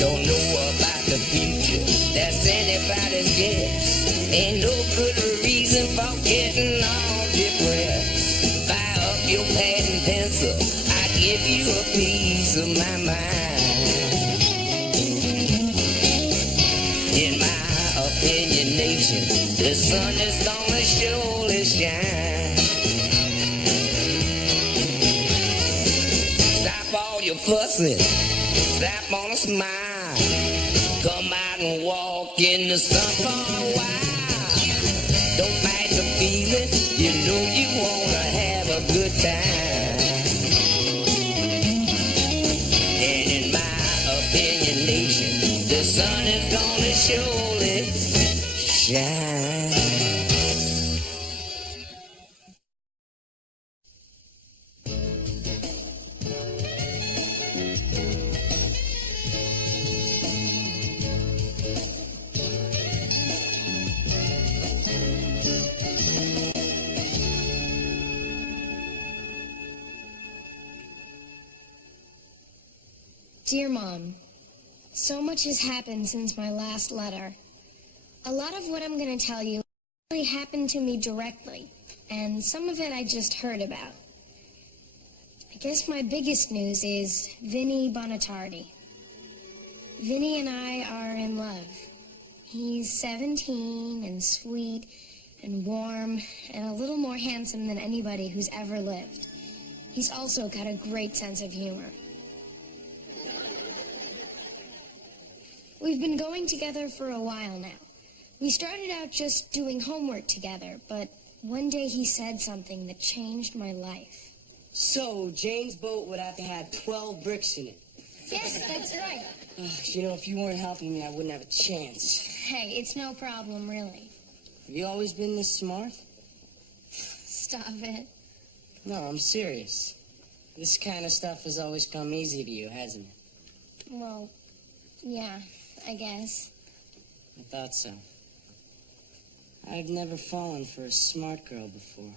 Don't know about the future, that's anybody's guess. Ain't no good reason for getting all depressed. Fire up your pad and pencil, I give you a piece of my mind. In my opinionation, the sun is gonna surely shine. Stop all your fussing, slap on a smile. Come out and walk in the sun for a while. Don't fight the feeling, you know you wanna have a good time. And in my opinionation, the sun is gonna surely shine. Dear Mom, so much has happened since my last letter. A lot of what I'm going to tell you really happened to me directly, and some of it I just heard about. I guess my biggest news is Vinny Bonatardi. Vinny and I are in love. He's 17 and sweet and warm and a little more handsome than anybody who's ever lived. He's also got a great sense of humor. We've been going together for a while now. We started out just doing homework together, but one day he said something that changed my life. So, Jane's boat would have to have 12 bricks in it. Yes, that's right. You know, if you weren't helping me, I wouldn't have a chance. Hey, it's no problem, really. Have you always been this smart? Stop it. No, I'm serious. This kind of stuff has always come easy to you, hasn't it? Well, yeah, I guess. I thought so. I've never fallen for a smart girl before.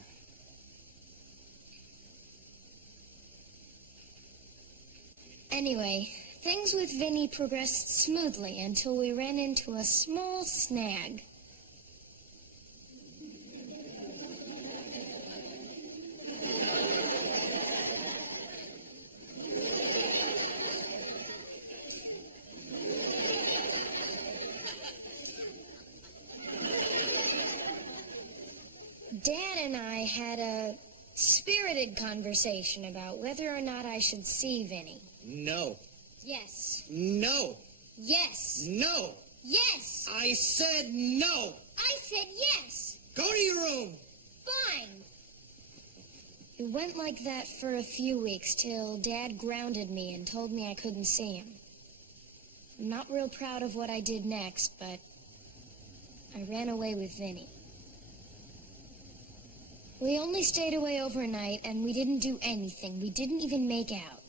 Anyway, things with Vinny progressed smoothly until we ran into a small snag. Dad and I had a spirited conversation about whether or not I should see Vinny. No. Yes. No. Yes. No. Yes. I said no. I said yes. Go to your room. Fine. It went like that for a few weeks till Dad grounded me and told me I couldn't see him. I'm not real proud of what I did next, but I ran away with Vinny. We only stayed away overnight, and we didn't do anything. We didn't even make out.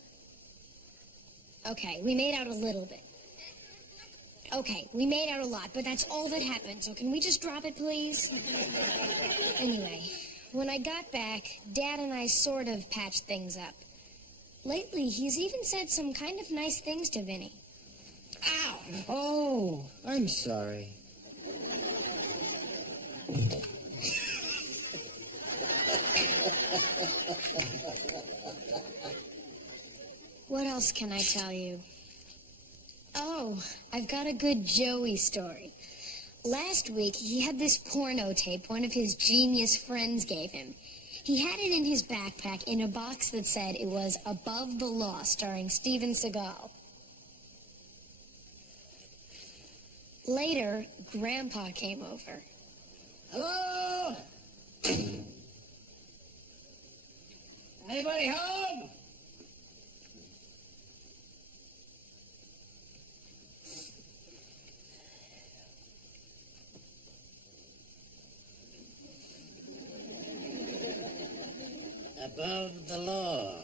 Okay, we made out a little bit. Okay, we made out a lot, but that's all that happened, so can we just drop it, please? Anyway, when I got back, Dad and I sort of patched things up. Lately, he's even said some kind of nice things to Vinny. Ow! Oh, I'm sorry. What else can I tell you? Oh, I've got a good Joey story. Last week, he had this porno tape one of his genius friends gave him. He had it in his backpack in a box that said it was Above the Law, starring Steven Seagal. Later, Grandpa came over. Hello? Anybody home? Above the law.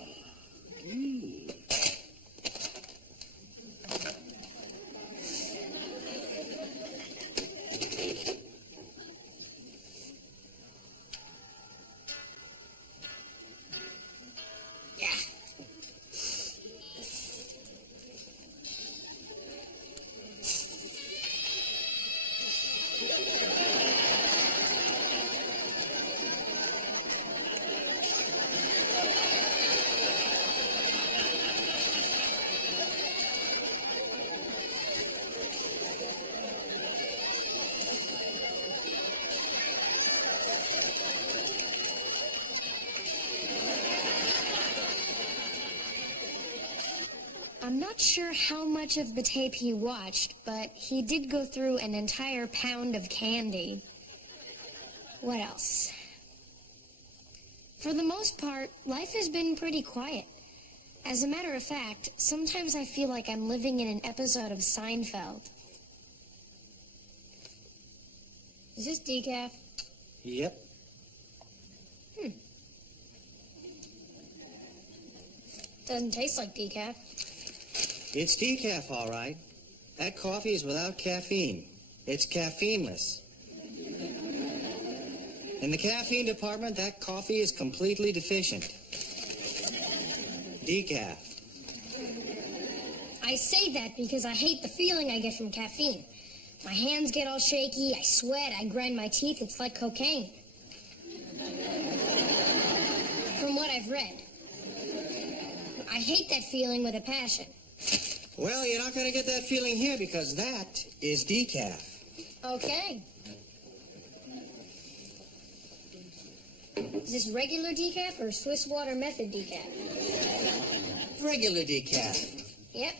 I'm not sure how much of the tape he watched, but he did go through an entire pound of candy. What else? For the most part, life has been pretty quiet. As a matter of fact, sometimes I feel like I'm living in an episode of Seinfeld. Is this decaf? Yep. Doesn't taste like decaf. It's decaf, all right. That coffee is without caffeine. It's caffeineless. In the caffeine department, that coffee is completely deficient. Decaf. I say that because I hate the feeling I get from caffeine. My hands get all shaky, I sweat, I grind my teeth. It's like cocaine. From what I've read. I hate that feeling with a passion. Well, you're not going to get that feeling here because that is decaf. Okay. Is this regular decaf or Swiss water method decaf? Regular decaf. Yep.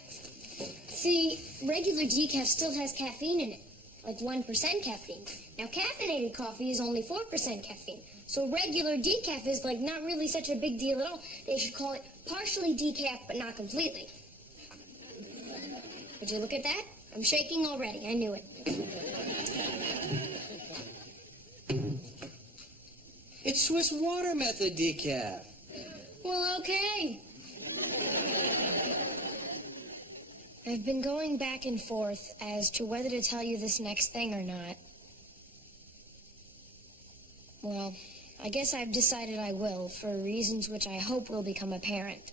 See, regular decaf still has caffeine in it, like 1% caffeine. Now, caffeinated coffee is only 4% caffeine. So regular decaf is like not really such a big deal at all. They should call it partially decaf, but not completely. Would you look at that? I'm shaking already. I knew it. It's Swiss water method decaf. Well, okay. I've been going back and forth as to whether to tell you this next thing or not. Well, I guess I've decided I will, for reasons which I hope will become apparent.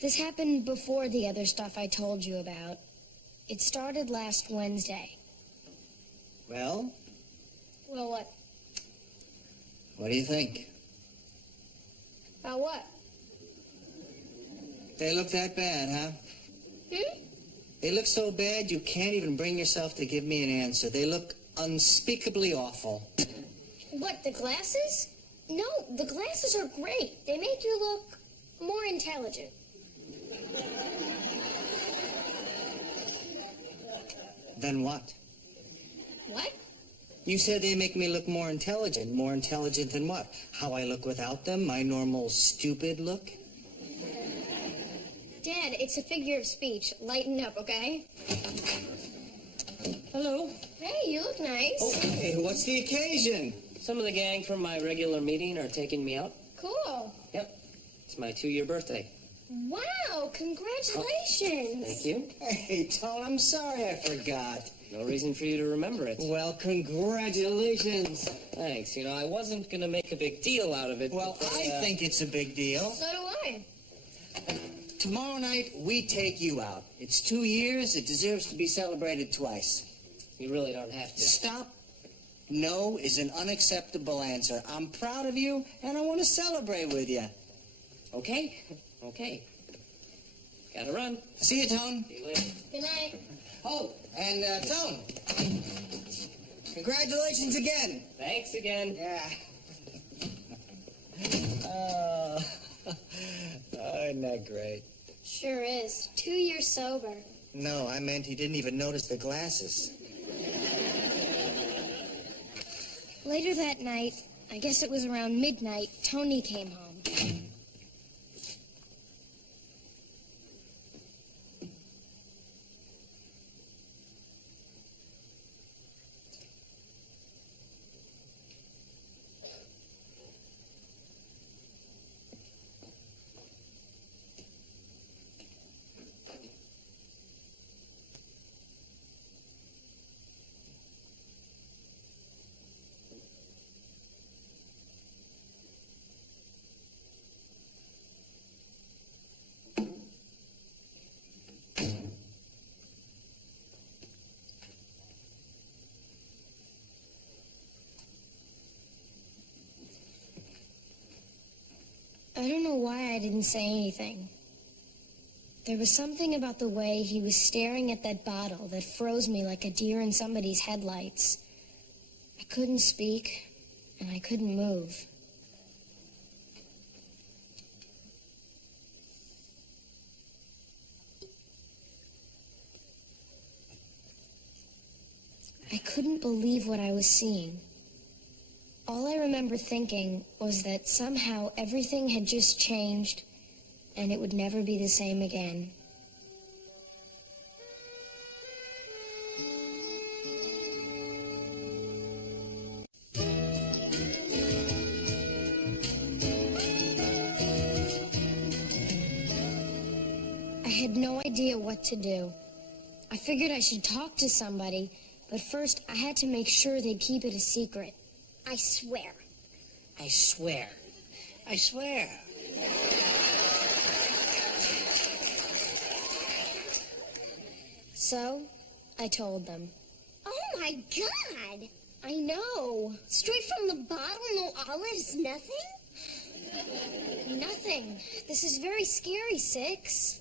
This happened before the other stuff I told you about. It started last Wednesday. Well? Well, what? What do you think? About what? They look that bad, huh? They look so bad you can't even bring yourself to give me an answer. They look unspeakably awful. What, the glasses? No, the glasses are great. They make you look more intelligent. Then what? What? You said they make me look more intelligent. More intelligent than what? How I look without them? My normal stupid look? Dad, it's a figure of speech. Lighten up, okay? Hello. Hey, you look nice. Oh, hey, what's the occasion? Some of the gang from my regular meeting are taking me out. Cool. Yep. It's my 2-year birthday. Wow, congratulations. Thank you. Hey, Tone, I'm sorry I forgot. No reason for you to remember it. Well, congratulations. Thanks. You know, I wasn't going to make a big deal out of it. Well, but, I think it's a big deal. So do I. Tomorrow night, we take you out. It's 2 years. It deserves to be celebrated twice. You really don't have to. Stop. No is an unacceptable answer. I'm proud of you, and I want to celebrate with you. Okay? Okay. Gotta run. See you, Tone. See you later. Good night. Oh, and, Tone. Congratulations again. Thanks again. Yeah. Isn't that great? Sure is. 2 years sober. No, I meant he didn't even notice the glasses. Later that night, I guess it was around midnight, Tony came home. I don't know why I didn't say anything. There was something about the way he was staring at that bottle that froze me like a deer in somebody's headlights. I couldn't speak, and I couldn't move. couldn't believe what I was seeing. All I remember thinking was that somehow everything had just changed and it would never be the same again. I had no idea what to do. I figured I should talk to somebody, but first I had to make sure they'd keep it a secret. I swear. I swear. I swear. So, I told them. Oh my God! I know. Straight from the bottle, no olives, nothing? Nothing. This is very scary, Six.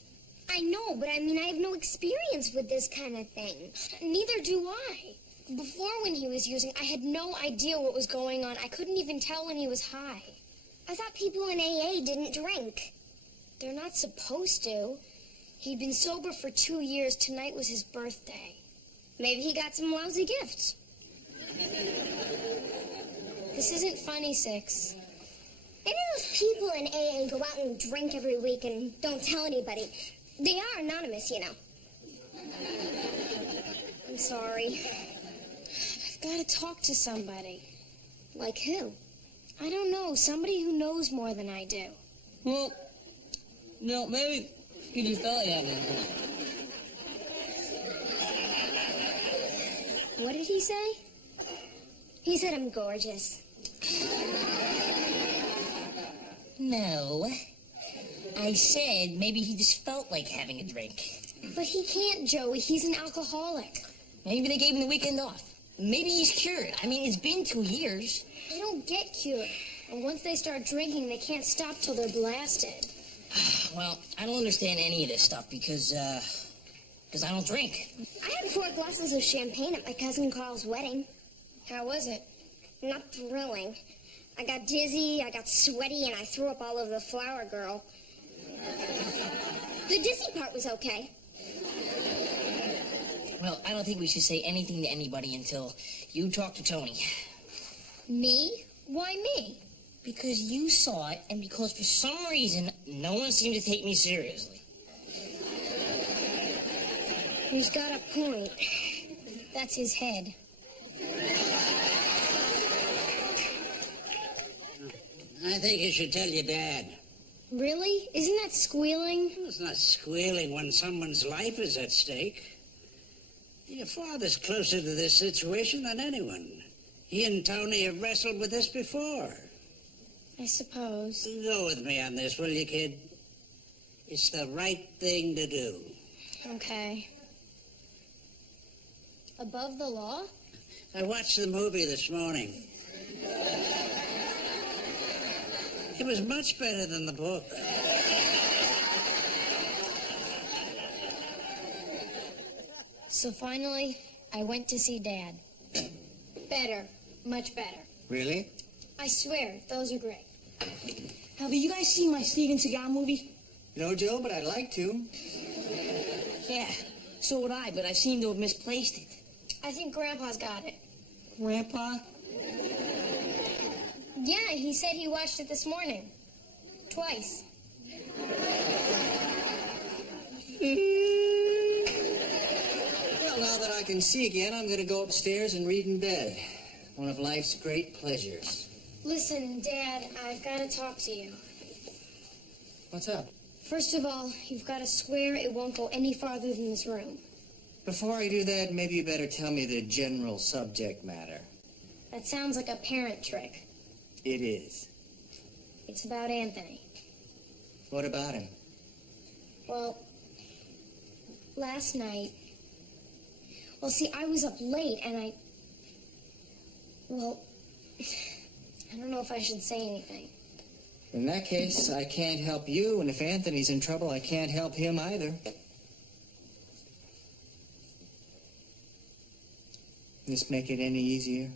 I know, but I mean, I have no experience with this kind of thing. Neither do I. Before, when he was using, I had no idea what was going on. I couldn't even tell when he was high. I thought people in AA didn't drink. They're not supposed to. He'd been sober for 2 years. Tonight was his birthday. Maybe he got some lousy gifts. This isn't funny, Six. Maybe those people in AA go out and drink every week and don't tell anybody. They are anonymous, you know. I'm sorry. I've got to talk to somebody. Like who? I don't know. Somebody who knows more than I do. Well, no, maybe you just felt like it. What did he say? He said I'm gorgeous. No. I said maybe he just felt like having a drink. But he can't, Joey. He's an alcoholic. Maybe they gave him the weekend off. Maybe he's cured. I mean, it's been 2 years. They don't get cured. And once they start drinking, they can't stop till they're blasted. Well, I don't understand any of this stuff because I don't drink. I had 4 glasses of champagne at my cousin Carl's wedding. How was it? Not thrilling. I got dizzy, I got sweaty, and I threw up all over the flower girl. The dizzy part was okay. Well, I don't think we should say anything to anybody until you talk to Tony. Me? Why me? Because you saw it, and because for some reason, no one seemed to take me seriously. He's got a point. That's his head. I think you should tell your dad. Really? Isn't that squealing? It's not squealing when someone's life is at stake. Your father's closer to this situation than anyone. He and Tony have wrestled with this before. I suppose. Go with me on this, will you, kid? It's the right thing to do. Okay. Above the law? I watched the movie this morning. It was much better than the book. So finally, I went to see Dad. Better. Much better. Really? I swear, those are great. Have you guys seen my Steven Seagal movie? No, Joe, but I'd like to. Yeah, so would I, but I seem to have misplaced it. I think Grandpa's got it. Grandpa? Yeah, he said he watched it this morning. Twice. Well, now that I can see again, I'm going to go upstairs and read in bed. One of life's great pleasures. Listen, Dad, I've got to talk to you. What's up? First of all, you've got to swear it won't go any farther than this room. Before I do that, maybe you better tell me the general subject matter. That sounds like a parent trick. It is. It's about Anthony. What about him? Well, last night... Well, see, I was up late and Well, I don't know if I should say anything. In that case, I can't help you, and if Anthony's in trouble, I can't help him either. This make it any easier?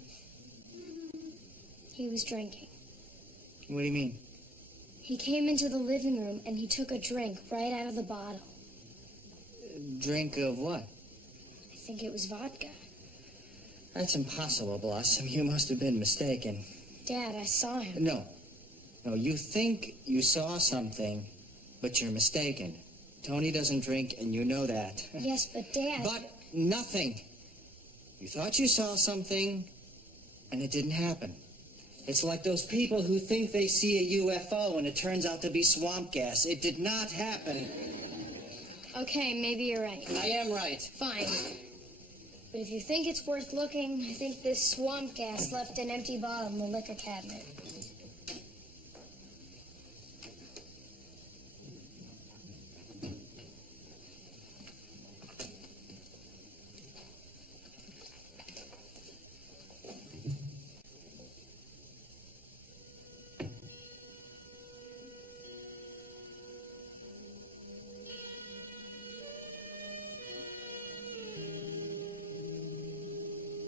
He was drinking. What do you mean? He came into the living room and he took a drink right out of the bottle. Drink of what? I think it was vodka. That's impossible, Blossom. You must have been mistaken. Dad, I saw him. No. No, you think you saw something, but you're mistaken. Tony doesn't drink, and you know that. Yes, but Dad... But nothing. You thought you saw something, and it didn't happen. It's like those people who think they see a UFO, and it turns out to be swamp gas. It did not happen. Okay, maybe you're right. I am right. Fine. But if you think it's worth looking, I think this swamp gas left an empty bottle in the liquor cabinet.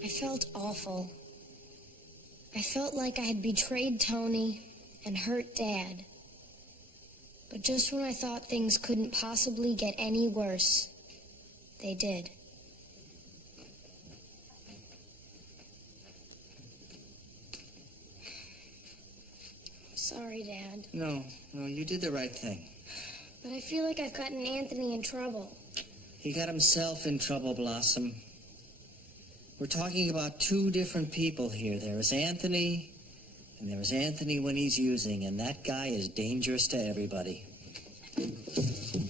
I felt awful. I felt like I had betrayed Tony and hurt Dad. But just when I thought things couldn't possibly get any worse, they did. Sorry, Dad. No, you did the right thing. But I feel like I've gotten Anthony in trouble. He got himself in trouble, Blossom. We're talking about two different people here. There is Anthony, and there is Anthony when he's using, and that guy is dangerous to everybody.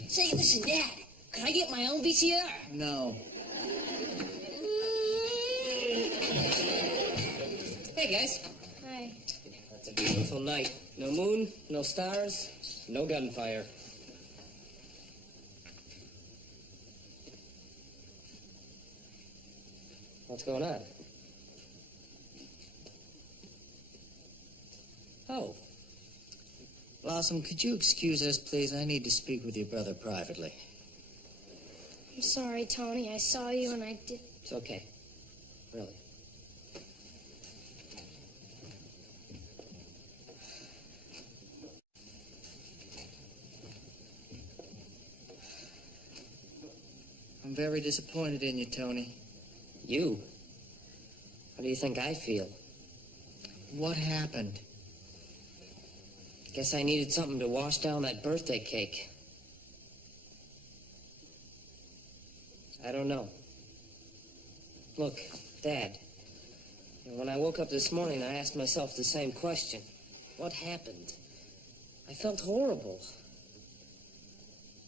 Say, listen, Dad, can I get my own VCR? No. Hey, guys. Hi. That's a beautiful night. No moon, no stars, no gunfire. What's going on? Oh. Blossom, could you excuse us, please? I need to speak with your brother privately. I'm sorry, Tony. I saw you and I did... It's okay. Really. I'm very disappointed in you, Tony. You? How do you think I feel? What happened? Guess I needed something to wash down that birthday cake. I don't know. Look, Dad, when I woke up this morning, I asked myself the same question. What happened? I felt horrible.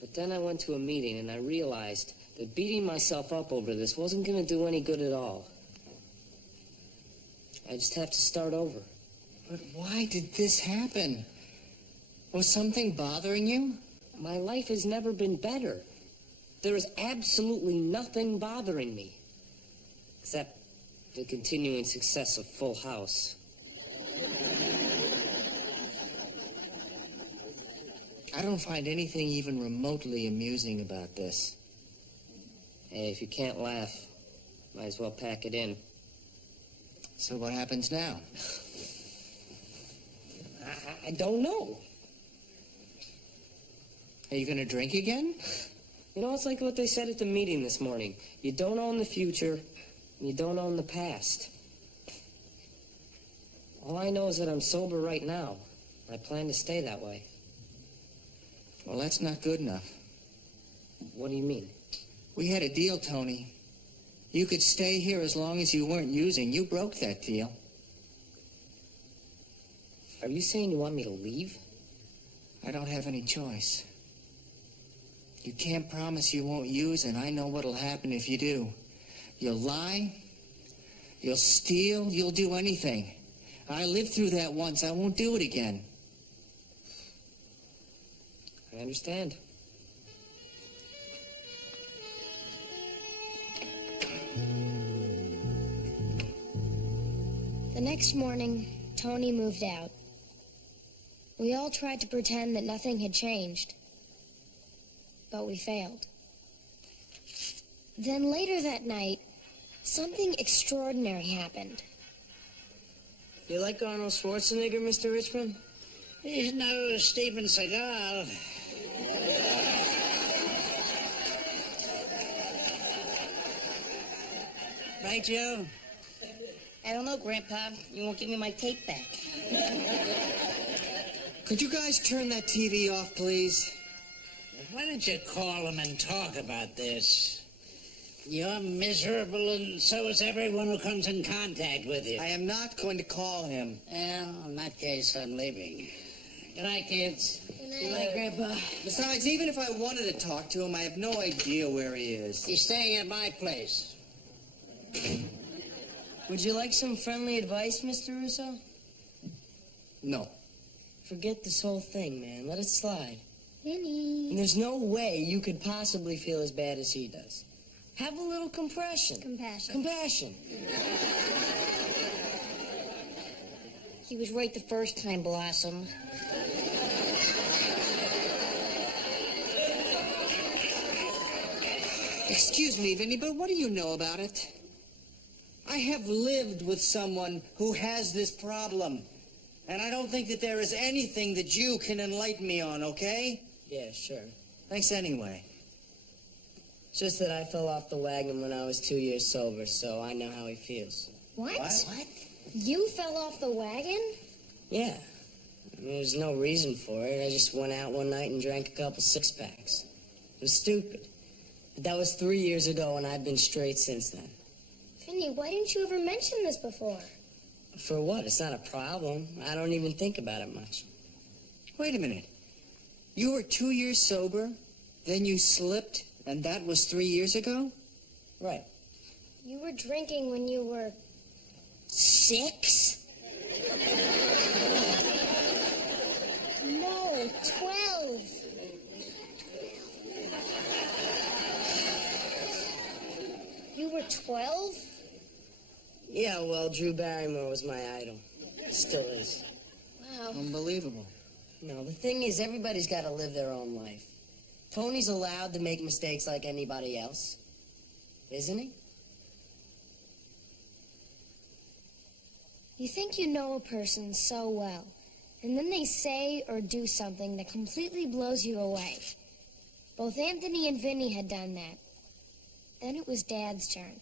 But then I went to a meeting and I realized that beating myself up over this wasn't going to do any good at all. I just have to start over. But why did this happen? Was something bothering you? My life has never been better. There is absolutely nothing bothering me. Except the continuing success of Full House. I don't find anything even remotely amusing about this. Hey, if you can't laugh, might as well pack it in. So what happens now? I don't know. Are you going to drink again? You know, it's like what they said at the meeting this morning. You don't own the future, and you don't own the past. All I know is that I'm sober right now. I plan to stay that way. Well, that's not good enough. What do you mean? We had a deal, Tony. You could stay here as long as you weren't using. You broke that deal. Are you saying you want me to leave? I don't have any choice. You can't promise you won't use, and I know what'll happen if you do. You'll lie, you'll steal, you'll do anything. I lived through that once. I won't do it again. I understand. The next morning, Tony moved out. We all tried to pretend that nothing had changed, but we failed. Then later that night, something extraordinary happened. You like Arnold Schwarzenegger, Mr. Richmond? He's no Steven Seagal. Right, Joe? I don't know, Grandpa. You won't give me my tape back. Could you guys turn that TV off, please? Why don't you call him and talk about this? You're miserable, and so is everyone who comes in contact with you. I am not going to call him. Well, in that case, I'm leaving. Good night, kids. Good night, Grandpa. Besides, even if I wanted to talk to him, I have no idea where he is. He's staying at my place. Would you like some friendly advice, Mr. Russo? No. Forget this whole thing, man. Let it slide. Vinny. And there's no way you could possibly feel as bad as he does. Have a little compassion. Compassion. He was right the first time, Blossom. Excuse me, Vinny, but what do you know about it? I have lived with someone who has this problem. And I don't think that there is anything that you can enlighten me on, okay? Yeah, sure. Thanks anyway. It's just that I fell off the wagon when I was 2 years sober, so I know how he feels. What? What? You fell off the wagon? Yeah. There was no reason for it. I just went out one night and drank a couple six-packs. It was stupid. But that was 3 years ago, and I've been straight since then. Vinny, why didn't you ever mention this before? For what? It's not a problem. I don't even think about it much. Wait a minute. You were 2 years sober, then you slipped, and that was 3 years ago? Right. You were drinking when you were 6? No, 12. You were 12? Yeah, well, Drew Barrymore was my idol. Still is. Wow. Unbelievable. No, the thing is, everybody's got to live their own life. Tony's allowed to make mistakes like anybody else. Isn't he? You think you know a person so well, and then they say or do something that completely blows you away. Both Anthony and Vinny had done that. Then it was Dad's turn.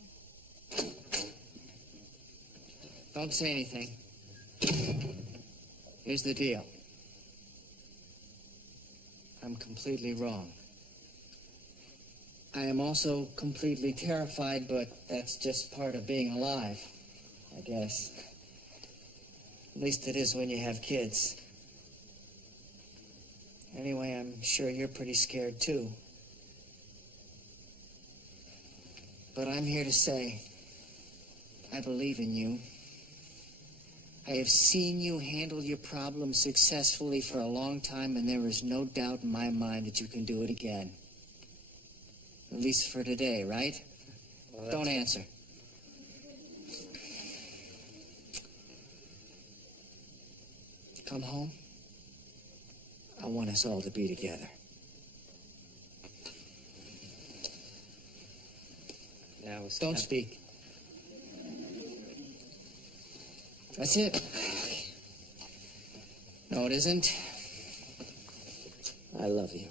Don't say anything. Here's the deal. I'm completely wrong. I am also completely terrified, but that's just part of being alive, I guess. At least it is when you have kids. Anyway, I'm sure you're pretty scared too. But I'm here to say, I believe in you. I have seen you handle your problems successfully for a long time, and there is no doubt in my mind that you can do it again. At least for today, right? Well, Don't answer. Come home. I want us all to be together. Now it's Don't speak. That's it. No, it isn't. I love you.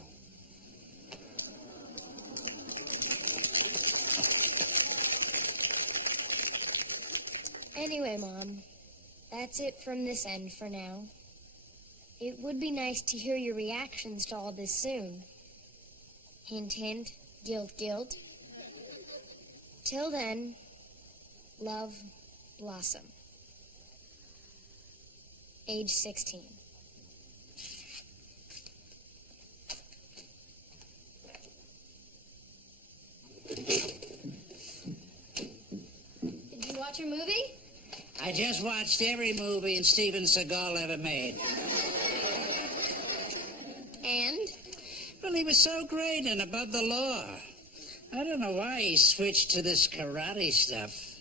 Anyway, Mom, that's it from this end for now. It would be nice to hear your reactions to all this soon. Hint, hint, guilt, guilt. Till then, love, Blossom. Age 16. Did you watch your movie? I just watched every movie Steven Seagal ever made. And? Well, he was so great and above the law. I don't know why he switched to this karate stuff.